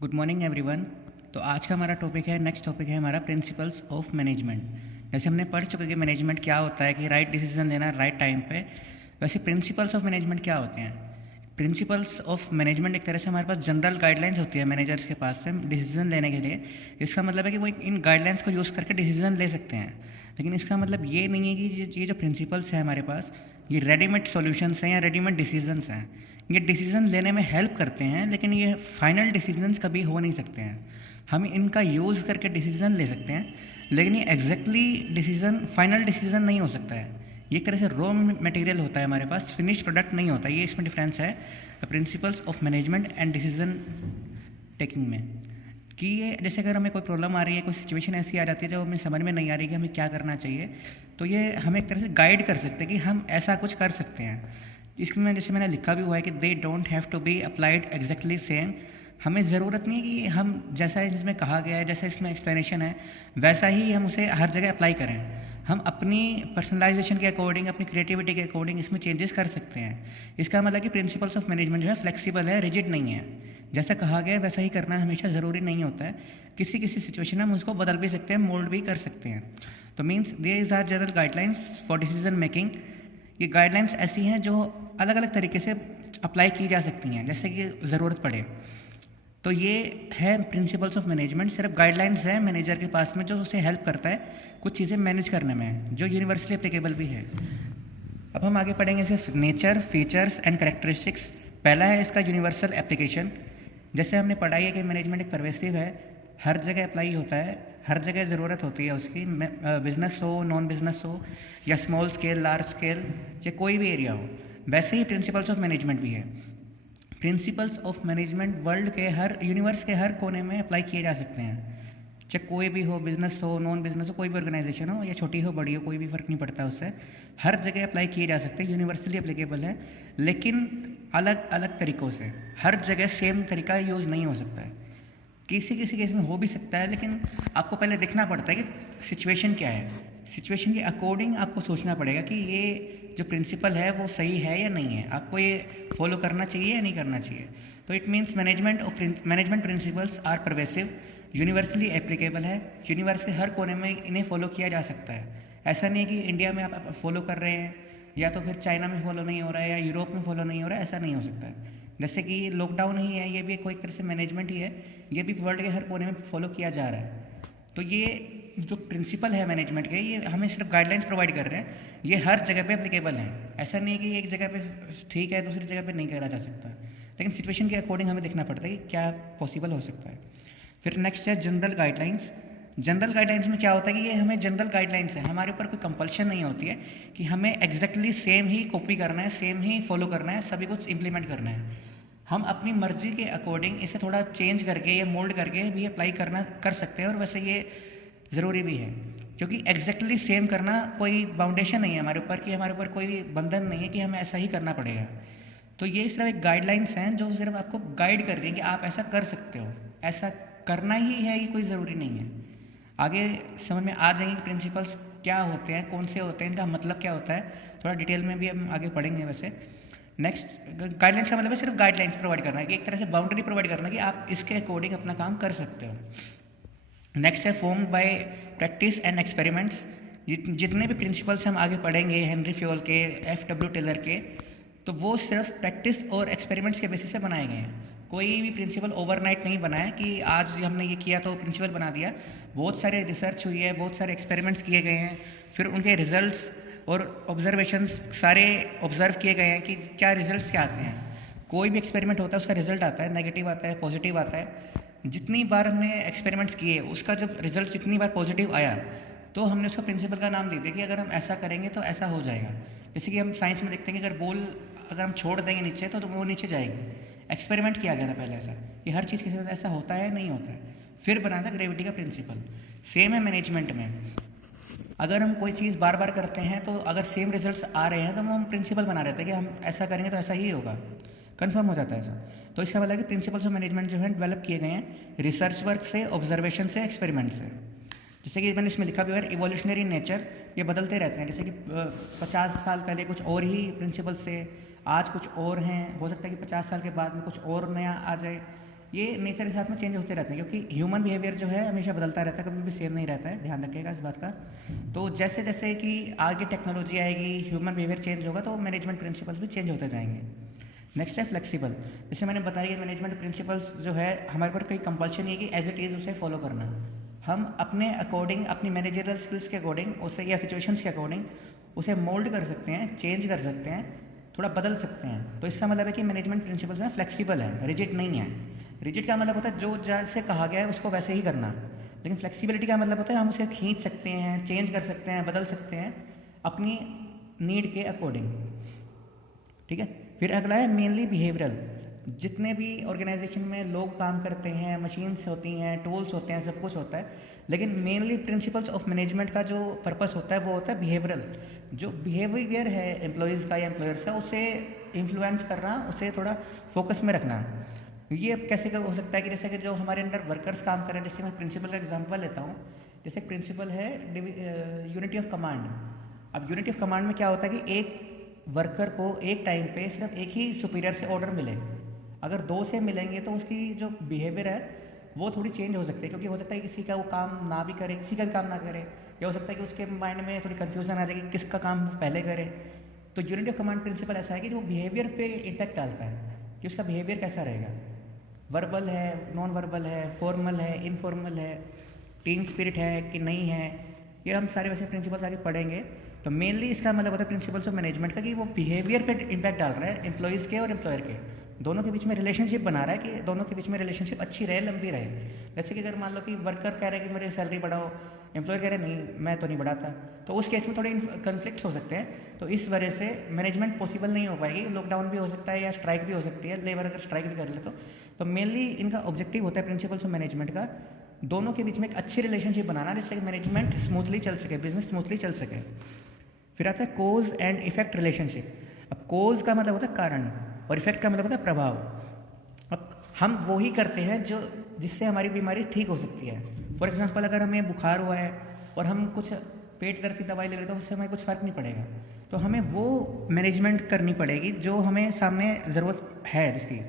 Good morning everyone. तो आज का हमारा टॉपिक है, नेक्स्ट टॉपिक है हमारा प्रिंसिपल्स ऑफ मैनेजमेंट। जैसे हमने पढ़ चुके कि मैनेजमेंट क्या होता है, कि राइट डिसीजन लेना राइट टाइम पे। वैसे प्रिंसिपल्स ऑफ मैनेजमेंट क्या होते हैं? प्रिंसिपल्स ऑफ मैनेजमेंट एक तरह से हमारे पास जनरल गाइडलाइंस होती है मैनेजर्स के पास से डिसीजन लेने के लिए। इसका मतलब है कि वो इन गाइडलाइंस को यूज़ करके डिसीजन ले सकते हैं। लेकिन इसका मतलब ये नहीं है कि ये जो प्रिंसिपल्स हैं हमारे पास, ये रेडीमेड सॉल्यूशंस हैं या रेडीमेड डिसीजंस हैं। ये डिसीजन लेने में हेल्प करते हैं, लेकिन ये फाइनल डिसीजंस कभी हो नहीं सकते हैं। हम इनका यूज़ करके डिसीजन ले सकते हैं, लेकिन ये एग्जैक्टली डिसीजन फाइनल डिसीजन नहीं हो सकता है। ये एक तरह से रॉ मटेरियल होता है हमारे पास, फिनिश प्रोडक्ट नहीं होता। ये इसमें डिफरेंस है principles of management and decision taking में। कि ये जैसे अगर हमें कोई प्रॉब्लम आ रही है, कोई सिचुएशन ऐसी आ जाती है जो हमें समझ में नहीं आ रही कि हमें क्या करना चाहिए, तो ये हमें एक तरह से गाइड कर सकते हैं कि हम ऐसा कुछ कर सकते हैं। इसमें जैसे मैंने लिखा भी हुआ है कि they don't have to be applied exactly same. हमें ज़रूरत नहीं है कि हम जैसा इसमें कहा गया है, जैसा इसमें एक्सप्लेनेशन है, वैसा ही हम उसे हर जगह अप्लाई करें। हम अपनी पर्सनलाइजेशन के अकॉर्डिंग, अपनी क्रिएटिविटी के अकॉर्डिंग इसमें चेंजेस कर सकते हैं। इसका मतलब कि प्रिंसिपल्स ऑफ मैनेजमेंट जो है फ्लेक्सिबल है, रिजिड नहीं है। जैसा कहा गया है वैसा ही करना हमेशा ज़रूरी नहीं होता है। किसी किसी सिचुएशन में हम उसको बदल भी सकते हैं, मोल्ड भी कर सकते हैं। तो means there is are general guidelines for decision making. ये गाइडलाइंस ऐसी हैं जो अलग अलग तरीके से अप्लाई की जा सकती हैं, जैसे कि ज़रूरत पड़े। तो ये है प्रिंसिपल्स ऑफ मैनेजमेंट। सिर्फ गाइडलाइंस है मैनेजर के पास में जो उसे हेल्प करता है कुछ चीज़ें मैनेज करने में, जो यूनिवर्सली एप्लीकेबल भी है। अब हम आगे पढ़ेंगे सिर्फ नेचर, फीचर्स एंड करेक्टरिस्टिक्स। पहला है इसका यूनिवर्सल एप्लीकेशन। जैसे हमने पढ़ाई है कि मैनेजमेंट एक परवेसिव है, हर जगह अप्लाई होता है, हर जगह ज़रूरत होती है उसकी। बिजनेस हो, नॉन बिजनेस हो, या स्मॉल स्केल, लार्ज स्केल, या कोई भी एरिया हो। वैसे ही प्रिंसिपल्स ऑफ मैनेजमेंट भी है। प्रिंसिपल्स ऑफ मैनेजमेंट वर्ल्ड के हर, यूनिवर्स के हर कोने में अप्लाई किए जा सकते हैं। चाहे कोई भी हो, बिजनेस हो, नॉन बिजनेस हो, कोई भी ऑर्गेनाइजेशन हो, या छोटी हो बड़ी हो, कोई भी फ़र्क नहीं पड़ता उससे। हर जगह अप्लाई किए जा सकते हैं, यूनिवर्सली एप्लीकेबल है, लेकिन अलग अलग तरीक़ों से। हर जगह सेम तरीका यूज़ नहीं हो सकता है। किसी किसी केस में हो भी सकता है, लेकिन आपको पहले देखना पड़ता है कि सिचुएशन क्या है। सिचुएशन के अकॉर्डिंग आपको सोचना पड़ेगा कि ये जो प्रिंसिपल है वो सही है या नहीं है, आपको ये फॉलो करना चाहिए या नहीं करना चाहिए। तो it means management principles are pervasive, universally applicable है, यूनिवर्स के हर कोने में इन्हें फॉलो किया जा सकता है। ऐसा नहीं है कि इंडिया में आप फॉलो कर रहे हैं, या तो फिर चाइना में फॉलो नहीं हो रहा है, या यूरोप में फॉलो नहीं हो रहा है, ऐसा नहीं हो सकता है। जैसे कि लॉकडाउन ही है, ये भी कोई तरह से मैनेजमेंट ही है, ये भी वर्ल्ड के हर कोने में फॉलो किया जा रहा है। तो ये जो प्रिंसिपल है मैनेजमेंट के, ये हमें सिर्फ गाइडलाइंस प्रोवाइड कर रहे हैं, ये हर जगह पे एप्लीकेबल हैं। ऐसा नहीं है कि एक जगह पे ठीक है, दूसरी जगह पे नहीं करा जा सकता, लेकिन सिचुएशन के अकॉर्डिंग हमें देखना पड़ता है कि क्या पॉसिबल हो सकता है। फिर नेक्स्ट है जनरल गाइडलाइंस। जनरल गाइडलाइंस में क्या होता है कि ये हमें जनरल गाइडलाइंस है, हमारे ऊपर कोई कंपल्शन नहीं होती है कि हमें एग्जैक्टली सेम ही कॉपी करना है, सेम ही फॉलो करना है, सभी कुछ इम्प्लीमेंट करना है। हम अपनी मर्जी के अकॉर्डिंग इसे थोड़ा चेंज करके या मोल्ड करके भी अप्लाई करना कर सकते हैं, और वैसे ये ज़रूरी भी है, क्योंकि एग्जैक्टली सेम करना कोई बाउंडेशन नहीं है हमारे ऊपर, कि हमारे ऊपर कोई बंधन नहीं है कि हमें ऐसा ही करना पड़ेगा। तो ये सिर्फ एक गाइडलाइंस हैं जो सिर्फ आपको गाइड कर रही हैं कि आप ऐसा कर सकते हो, ऐसा करना ही है, ये कोई ज़रूरी नहीं है। आगे समझ में आ जाएंगे कि प्रिंसिपल्स क्या होते हैं, कौन से होते हैं, इनका मतलब क्या होता है, थोड़ा डिटेल में भी हम आगे पढ़ेंगे। वैसे नेक्स्ट, गाइडलाइंस का मतलब है सिर्फ गाइडलाइंस प्रोवाइड करना है, कि एक तरह से बाउंड्री प्रोवाइड करना है कि आप इसके अकॉर्डिंग अपना काम कर सकते हो। नेक्स्ट है form by practice and experiments. जितने भी प्रिंसिपल्स हम आगे पढ़ेंगे हेनरी फ्योल के, F.W. टेलर के, तो वो सिर्फ प्रैक्टिस और एक्सपेरिमेंट्स के बेसिस से बनाए गए हैं। कोई भी प्रिंसिपल ओवरनाइट नहीं बना है कि आज हमने ये किया तो प्रिंसिपल बना दिया। बहुत सारे रिसर्च हुई है, बहुत सारे एक्सपेरिमेंट्स किए गए हैं, फिर उनके रिजल्ट्स और ऑब्जर्वेशंस सारे ऑब्जर्व किए गए हैं कि क्या रिजल्ट्स क्या आते हैं। कोई भी एक्सपेरिमेंट होता है उसका रिजल्ट आता है, नेगेटिव आता है, पॉजिटिव आता है। जितनी बार हमने एक्सपेरिमेंट्स किए, उसका जब रिजल्ट जितनी बार पॉजिटिव आया, तो हमने उसको प्रिंसिपल का नाम दे दिया कि अगर हम ऐसा करेंगे तो ऐसा हो जाएगा। जैसे कि हम साइंस में देखते हैं कि अगर बॉल अगर हम छोड़ देंगे नीचे तो वो नीचे जाएगी। एक्सपेरिमेंट किया गया था पहले ऐसा, कि हर चीज़ के साथ ऐसा होता है नहीं होता है, फिर बना था ग्रेविटी का प्रिंसिपल। सेम है मैनेजमेंट में, अगर हम कोई चीज़ बार बार करते हैं तो अगर सेम रिजल्ट्स आ रहे हैं तो हम प्रिंसिपल बना रहते हैं कि हम ऐसा करेंगे तो ऐसा ही होगा, कन्फर्म हो जाता है ऐसा। तो इसका मतलब है कि प्रिंसिपल्स ऑफ मैनेजमेंट जो है डेवलप किए गए हैं रिसर्च वर्क से, ऑब्जर्वेशन से, एक्सपेरिमेंट से। जैसे कि मैंने इसमें लिखा भी है इवोल्यूशनरी नेचर, ये बदलते रहते हैं। जैसे कि 50 साल पहले कुछ और ही प्रिंसिपल्स थे, आज कुछ और हैं, हो सकता है कि 50 साल के बाद में कुछ और नया आ जाए। ये नेचर के साथ में चेंज होते रहते हैं, क्योंकि ह्यूमन बिहेवियर जो है हमेशा बदलता रहता है, कभी भी सेम नहीं रहता है, ध्यान रखिएगा इस बात का। तो जैसे जैसे कि आगे टेक्नोलॉजी आएगी, ह्यूमन बिहेवियर चेंज होगा, तो मैनेजमेंट प्रिंसिपल्स भी चेंज होते जाएंगे। नेक्स्ट है फ्लेक्सिबल। जैसे मैंने बताया कि मैनेजमेंट प्रिंसिपल्स जो है हमारे पर कोई कंपल्शन नहीं है कि एज इट इज़ उसे फॉलो करना। हम अपने अकॉर्डिंग, अपनी मैनेजरियल स्किल्स के अकॉर्डिंग उसे, या सिचुएशंस के अकॉर्डिंग उसे मोल्ड कर सकते हैं, चेंज कर सकते हैं, थोड़ा बदल सकते हैं। तो इसका मतलब है कि मैनेजमेंट प्रिंसिपल्स हैं फ्लेक्सिबल है, रिजिड नहीं है। रिजिड का मतलब होता है जो जैसे कहा गया है उसको वैसे ही करना, लेकिन फ्लेक्सिबिलिटी का मतलब होता है हम उसे खींच सकते हैं, चेंज कर सकते हैं, बदल सकते हैं अपनी नीड के अकॉर्डिंग। ठीक है। फिर अगला है मेनली बिहेवियरल। जितने भी ऑर्गेनाइजेशन में लोग काम करते हैं, मशीन्स होती हैं, टूल्स होते हैं, सब कुछ होता है, लेकिन मेनली प्रिंसिपल्स ऑफ मैनेजमेंट का जो पर्पस होता है वो होता है बिहेवियरल। जो बिहेवियर है एम्प्लॉयज़ का या एम्प्लॉयर्स का, उसे इन्फ्लुएंस करना, उसे थोड़ा फोकस में रखना। ये कैसे हो सकता है कि जैसे कि जो हमारे अंडर वर्कर्स काम कर रहे हैं, जैसे मैं प्रिंसिपल का एग्जांपल लेता हूँ। जैसे प्रिंसिपल है यूनिटी ऑफ कमांड। अब यूनिटी ऑफ कमांड में क्या होता है कि एक वर्कर को एक टाइम पे सिर्फ एक ही सुपीरियर से ऑर्डर मिले। अगर दो से मिलेंगे तो उसकी जो बिहेवियर है वो थोड़ी चेंज हो सकती है, क्योंकि हो सकता है किसी का वो काम ना भी करे, किसी का भी काम ना करे, या हो सकता है कि उसके माइंड में थोड़ी कन्फ्यूजन आ जाएगी किसका काम वो पहले करे। तो यूनिटी ऑफ कमांड प्रिंसिपल ऐसा है कि जो बिहेवियर पे इम्पैक्ट डालता है कि उसका बिहेवियर कैसा रहेगा, वर्बल है, नॉन वर्बल है, फॉर्मल है, इनफॉर्मल है, टीम स्पिरिट है कि नहीं है। ये हम सारे वैसे प्रिंसिपल्स आगे पढ़ेंगे। तो मेनली इसका मतलब होता है प्रिंसिपल्स ऑफ मैनेजमेंट का कि वो बिहेवियर पे इम्पैक्ट डाल रहा है, एम्प्लॉयज़ के और एम्प्लॉयर के दोनों के बीच में रिलेशनशिप बना रहा है कि दोनों के बीच में रिलेशनशिप अच्छी रहे, लंबी रहे। जैसे कि अगर मान लो कि वर्कर कह रहे हैं कि मेरी सैलरी बढ़ाओ, एम्प्लॉयर कह रहे हैं नहीं मैं तो नहीं बढ़ाता, तो उस केस में थोड़े कन्फ्लिक्ट्स हो सकते हैं। तो इस वजह से मैनेजमेंट पॉसिबल नहीं हो पाएगी। लॉकडाउन भी हो सकता है या स्ट्राइक भी हो सकती है, लेबर अगर स्ट्राइक भी कर ले तो मेनली इनका ऑब्जेक्टिव होता है प्रिंसिपल्स ऑफ मैनेजमेंट का दोनों के बीच में एक अच्छी रिलेशनशिप बनाना, जिससे कि मैनेजमेंट स्मूथली चल सके, बिजनेस स्मूथली चल सके। फिर आता है कोज एंड इफेक्ट रिलेशनशिप। अब कोज का मतलब होता है कारण और इफेक्ट का मतलब होता है प्रभाव। अब हम वो ही करते हैं जो जिससे हमारी बीमारी ठीक हो सकती है। फॉर एग्जांपल अगर हमें बुखार हुआ है और हम कुछ पेट दर्द की दवाई ले लेते हैं, उससे हमें कुछ फ़र्क नहीं पड़ेगा, तो हमें वो मैनेजमेंट करनी पड़ेगी जो हमें सामने ज़रूरत है जिसकी।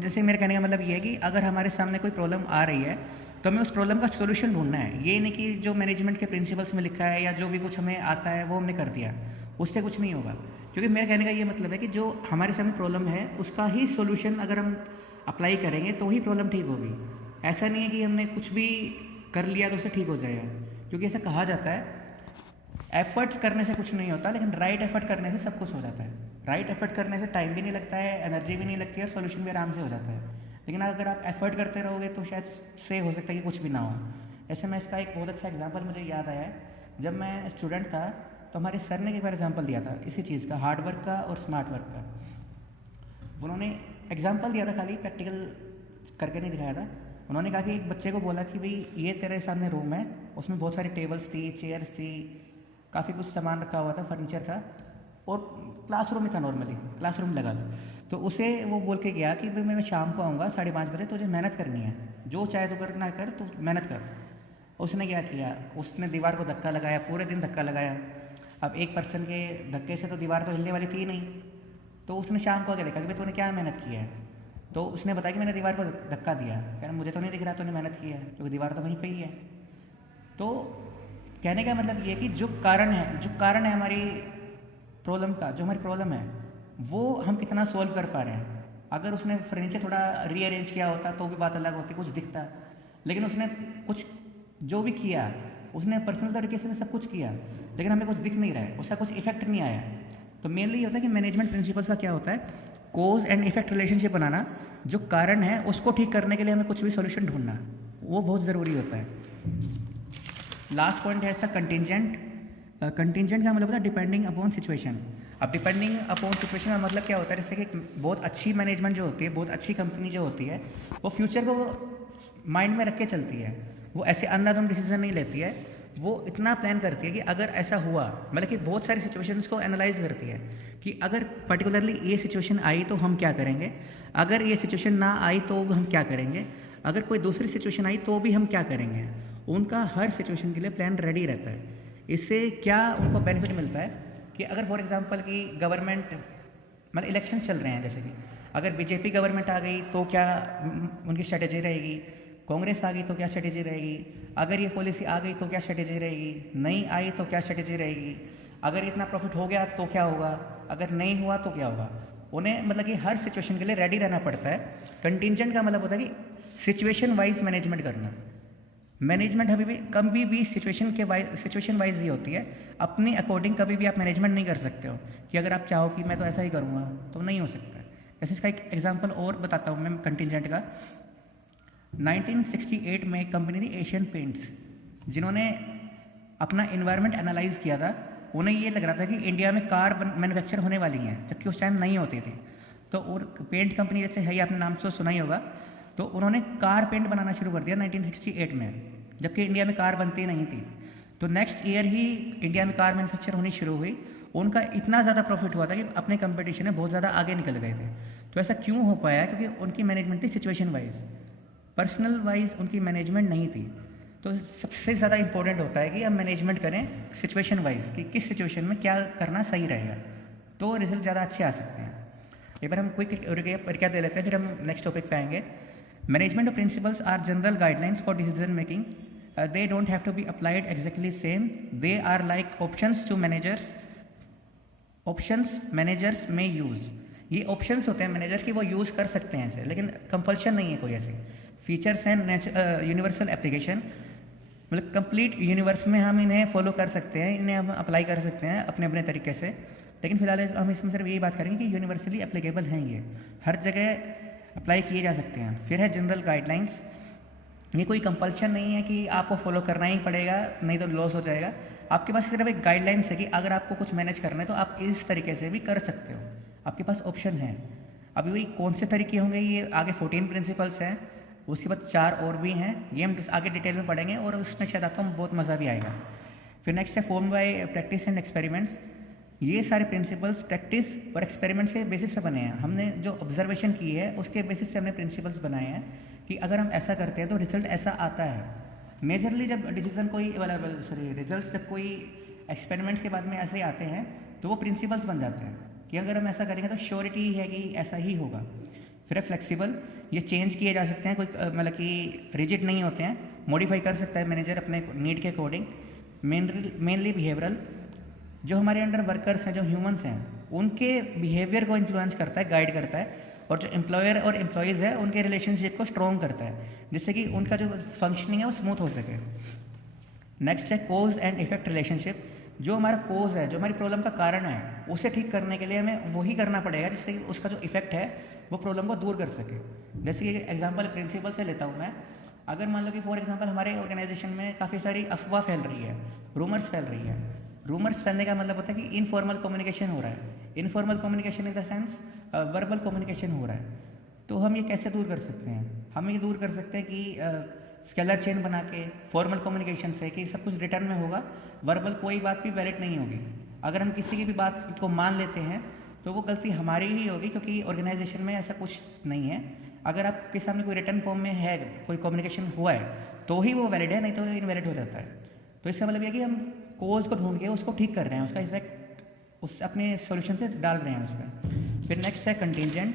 जैसे मेरे कहने का मतलब ये है कि अगर हमारे सामने कोई प्रॉब्लम आ रही है तो हमें उस प्रॉब्लम का सोल्यूशन ढूंढना है। ये नहीं कि जो मैनेजमेंट के प्रिंसिपल्स में लिखा है या जो भी कुछ हमें आता है वो हमने कर दिया, उससे कुछ नहीं होगा। क्योंकि मेरे कहने का ये मतलब है कि जो हमारे सामने प्रॉब्लम है उसका ही सोल्यूशन अगर हम अप्लाई करेंगे तो ही प्रॉब्लम ठीक होगी। ऐसा नहीं है कि हमने कुछ भी कर लिया तो उसे ठीक हो जाएगा, क्योंकि ऐसा कहा जाता है एफर्ट्स करने से कुछ नहीं होता, लेकिन राइट एफर्ट करने से सब कुछ हो जाता है। राइट एफर्ट करने से टाइम भी नहीं लगता है, एनर्जी भी नहीं लगती है और सोल्यूशन भी आराम से हो जाता है। लेकिन अगर आप एफर्ट करते रहोगे तो शायद से हो सकता है कि कुछ भी ना हो। ऐसे में इसका एक बहुत अच्छा एग्जांपल मुझे याद आया है। जब मैं स्टूडेंट था तो हमारे सर ने एक बार एग्जांपल दिया था इसी चीज़ का, हार्ड वर्क का और स्मार्ट वर्क का। उन्होंने एग्जांपल दिया था, खाली प्रैक्टिकल करके नहीं दिखाया था। उन्होंने कहा कि एक बच्चे को बोला कि भाई ये तेरे सामने रूम है, उसमें बहुत सारी टेबल्स थी, चेयर्स थी, काफ़ी कुछ सामान रखा हुआ था, फर्नीचर था और क्लासरूम में था, नॉर्मली क्लासरूम लगा था। तो उसे वो बोल के गया कि भाई मैं शाम को आऊँगा 5:30 बजे, तुझे मेहनत करनी है, जो चाहे तो कर ना कर, तो मेहनत कर। उसने क्या किया, उसने दीवार को धक्का लगाया, पूरे दिन धक्का लगाया। अब एक पर्सन के धक्के से तो दीवार तो हिलने वाली थी नहीं, तो उसने शाम को आके देखा कि भाई तूने क्या मेहनत की है। तो उसने बताया कि मैंने दीवार को धक्का दिया। कह रहा मुझे तो नहीं दिख रहा तूने मेहनत की है, क्योंकि दीवार तो वहीं पे ही है। तो कहने का मतलब ये कि जो कारण है हमारी प्रॉब्लम का, जो हमारी प्रॉब्लम है वो हम कितना सोल्व कर पा रहे हैं। अगर उसने फर्नीचर थोड़ा रीअरेंज किया होता तो भी बात अलग होती, कुछ दिखता, लेकिन उसने कुछ जो भी किया उसने पर्सनल तरीके से सब कुछ किया, लेकिन हमें कुछ दिख नहीं रहा है, उसका कुछ इफेक्ट नहीं आया। तो मेनली ये होता है कि मैनेजमेंट प्रिंसिपल्स का क्या होता है, कोज एंड इफेक्ट रिलेशनशिप बनाना। जो कारण है उसको ठीक करने के लिए हमें कुछ भी सोल्यूशन ढूंढना, वो बहुत ज़रूरी होता है। लास्ट पॉइंट है इसका कंटिजेंट। कंटिजेंट का मतलब होता है डिपेंडिंग अपॉन सिचुएशन। अब डिपेंडिंग अपॉन सिचुएशन का मतलब क्या होता है, जैसे कि बहुत अच्छी मैनेजमेंट जो होती है, बहुत अच्छी कंपनी जो होती है, वो फ्यूचर को माइंड में रख के चलती है। वो ऐसे अंधाधुंध डिसीजन नहीं लेती है, वो इतना प्लान करती है कि अगर ऐसा हुआ, मतलब कि बहुत सारी सिचुएशंस को एनालाइज करती है कि अगर पर्टिकुलरली ये सिचुएशन आई तो हम क्या करेंगे, अगर ये सिचुएशन ना आई तो हम क्या करेंगे, अगर कोई दूसरी सिचुएशन आई तो भी हम क्या करेंगे। उनका हर सिचुएशन के लिए प्लान रेडी रहता है। इससे क्या उनको बेनिफिट मिलता है कि अगर फॉर एग्जांपल कि गवर्नमेंट मतलब इलेक्शन चल रहे हैं, जैसे कि अगर बीजेपी गवर्नमेंट आ गई तो क्या उनकी स्ट्रेटेजी रहेगी, कांग्रेस आ गई तो क्या स्ट्रेटेजी रहेगी, अगर ये पॉलिसी आ गई तो क्या स्ट्रेटेजी रहेगी, नहीं आई तो क्या स्ट्रेटेजी रहेगी, अगर इतना प्रॉफिट हो गया तो क्या होगा, अगर नहीं हुआ तो क्या होगा। उन्हें मतलब कि हर सिचुएशन के लिए रेडी रहना पड़ता है। कंटिजेंट का मतलब होता है कि सिचुएशन वाइज मैनेजमेंट करना। मैनेजमेंट कभी भी सिचुएशन वाइज ही होती है, अपनी अकॉर्डिंग कभी भी आप मैनेजमेंट नहीं कर सकते हो कि अगर आप चाहो कि मैं तो ऐसा ही करूँगा तो नहीं हो सकता है। जैसे इसका एक एग्जांपल और बताता हूँ मैं कंटिजेंट का। 1968 में एक कंपनी थी एशियन पेंट्स, जिन्होंने अपना इन्वायरमेंट एनालाइज किया था। उन्हें ये लग रहा था कि इंडिया में कार मैन्युफैक्चर होने वाली हैं, जबकि उस टाइम नहीं होती थी। तो और पेंट कंपनी जैसे है, आपने नाम तो सुना ही होगा, तो उन्होंने कार पेंट बनाना शुरू कर दिया 1968 में, जबकि इंडिया में कार बनती नहीं थी। तो नेक्स्ट ईयर ही इंडिया में कार मैन्युफैक्चर होनी शुरू हुई। उनका इतना ज़्यादा प्रॉफिट हुआ था कि अपने कंपटीशन में बहुत ज़्यादा आगे निकल गए थे। तो ऐसा क्यों हो पाया? क्योंकि उनकी मैनेजमेंट थी सिचुएशन वाइज, पर्सनल वाइज उनकी मैनेजमेंट नहीं थी। तो सबसे ज़्यादा इंपॉर्टेंट होता है कि हम मैनेजमेंट करें सिचुएशन वाइज, कि किस सिचुएशन में क्या करना सही रहेगा, तो रिजल्ट ज़्यादा अच्छे आ सकते हैं। एक बार हम क्विक रिकैप दे लेते हैं, फिर हम नेक्स्ट टॉपिक पे आएंगे। Management principles are general guidelines for decision making. They don't have to be applied exactly same. They are like options to managers. Options managers may use. ये options होते हैं managers की, वो यूज़ कर सकते हैं ऐसे, लेकिन कंपल्शन नहीं है कोई ऐसे। फीचर्स एंड यूनिवर्सल एप्लीकेशन, मतलब कंप्लीट यूनिवर्स में हम इन्हें फॉलो कर सकते हैं, इन्हें हम अप्लाई कर सकते हैं अपने अपने तरीके से। लेकिन फिलहाल हम इसमें सिर्फ यही बात करेंगे कि यूनिवर्सली एप्लीकेबल हैं, ये हर जगह अप्लाई किए जा सकते हैं। फिर है जनरल गाइडलाइंस। ये कोई कंपल्शन नहीं है कि आपको फॉलो करना ही पड़ेगा, नहीं तो लॉस हो जाएगा। आपके पास सिर्फ एक गाइडलाइंस है कि अगर आपको कुछ मैनेज करना है तो आप इस तरीके से भी कर सकते हो, आपके पास ऑप्शन है। अभी वही कौन से तरीके होंगे, ये आगे 14 प्रिंसिपल्स हैं, उसके बाद 4 और भी हैं, ये हम आगे डिटेल में पढ़ेंगे और उसमें शायद आपको बहुत मज़ा भी आएगा। फिर नेक्स्ट है form by practice and experiments. ये सारे प्रिंसिपल्स प्रैक्टिस और एक्सपेरिमेंट्स के बेसिस पे बने हैं। हमने जो ऑब्जर्वेशन की है उसके बेसिस पे हमने प्रिंसिपल्स बनाए हैं कि अगर हम ऐसा करते हैं तो रिजल्ट ऐसा आता है। मेजरली जब डिसीजन कोई रिजल्ट जब कोई एक्सपेरिमेंट्स के बाद में ऐसे आते हैं तो वो प्रिंसिपल्स बन जाते हैं कि अगर हम ऐसा करेंगे तो श्योरिटी है कि ऐसा ही होगा। फिर है फ्लेक्सिबल, ये चेंज किए जा सकते हैं, कोई मतलब कि रिजिड नहीं होते हैं, मॉडिफाई कर सकता है मैनेजर अपने नीड के अकॉर्डिंग। मेनली बिहेवियरल, जो हमारे अंडर वर्कर्स हैं, जो ह्यूमंस हैं, उनके बिहेवियर को इन्फ्लुएंस करता है, गाइड करता है, और जो एम्प्लॉयर और एम्प्लॉयज़ है उनके रिलेशनशिप को स्ट्रॉन्ग करता है, जिससे कि उनका जो फंक्शनिंग है वो स्मूथ हो सके। नेक्स्ट है कोज एंड इफेक्ट रिलेशनशिप। जो हमारा कोज है, जो हमारी प्रॉब्लम का कारण है, उसे ठीक करने के लिए हमें वही करना पड़ेगा जिससे कि उसका जो इफेक्ट है वो प्रॉब्लम को दूर कर सके। जैसे कि एग्जाम्पल प्रिंसिपल से लेता हूँ मैं। अगर मान लो कि फॉर एग्जाम्पल हमारे ऑर्गेनाइजेशन में काफ़ी सारी अफवाह फैल रही है, रूमर्स फैल रही है। रूमर्स फैलने का मतलब होता है कि इनफॉर्मल कम्युनिकेशन हो रहा है। Informal communication in the sense verbal communication हो रहा है। तो हम ये कैसे दूर कर सकते हैं? हम ये दूर कर सकते हैं कि स्केलर चेन बना के फॉर्मल कम्युनिकेशन से, कि सब कुछ रिटर्न में होगा, वर्बल कोई बात भी वैलिड नहीं होगी। अगर हम किसी की भी बात को मान लेते हैं तो वो गलती हमारी ही होगी, क्योंकि ऑर्गेनाइजेशन में ऐसा कुछ नहीं है। अगर आपके सामने कोई रिटर्न फॉर्म में है, कोई कम्युनिकेशन हुआ है, तो ही वो वैलिड है, नहीं तो इनवैलिड हो जाता है। तो इसका मतलब यह कि हम कोज को ढूंढ के उसको ठीक कर रहे हैं, उसका इफेक्ट उस अपने सॉल्यूशन से डाल रहे हैं उस पर। फिर नेक्स्ट है कंटिजेंट।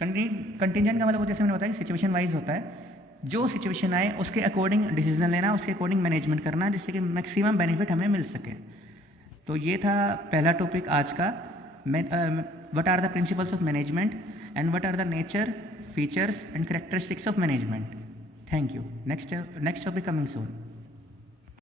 कंटिजेंट का मतलब जैसे मैंने बताया सिचुएशन वाइज होता है, जो सिचुएशन आए उसके अकॉर्डिंग डिसीजन लेना, उसके अकॉर्डिंग मैनेजमेंट करना, जिससे कि मैक्सिमम बेनिफिट हमें मिल सके। तो ये था पहला टॉपिक आज का, what are the principles of management and what are the nature, features and characteristics of management. Thank you. Next topic coming soon.